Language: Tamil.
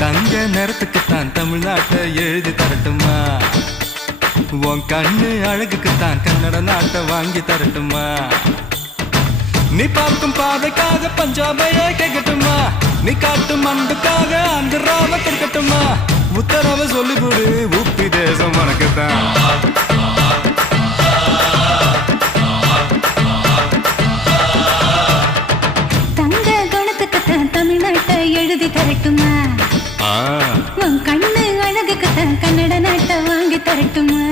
தங்க நிறத்துக்குத்தான் தமிழ்நாட்டை எழுதி தரட்டுமா? உன் கண்ணு அழகுக்குத்தான் கன்னட நாட்டை வாங்கி தரட்டுமா? நீ பார்க்கும் பாதைக்காக பஞ்சாபையே கேட்கட்டுமா? நீ காட்டும் அன்புக்காக ஆந்திராவை கொடுக்கட்டுமா? உத்தரவை சொல்லிவிடு, உப்பி தேசம் உனக்குத்தான். தங்க குணத்துக்குத்தான் தமிழ்நாட்டை எழுதி தரட்டுமா? உன் கண்ணு அழகுக்குத்தான் கன்னட நாட்டை வாங்கி தரட்டுமா?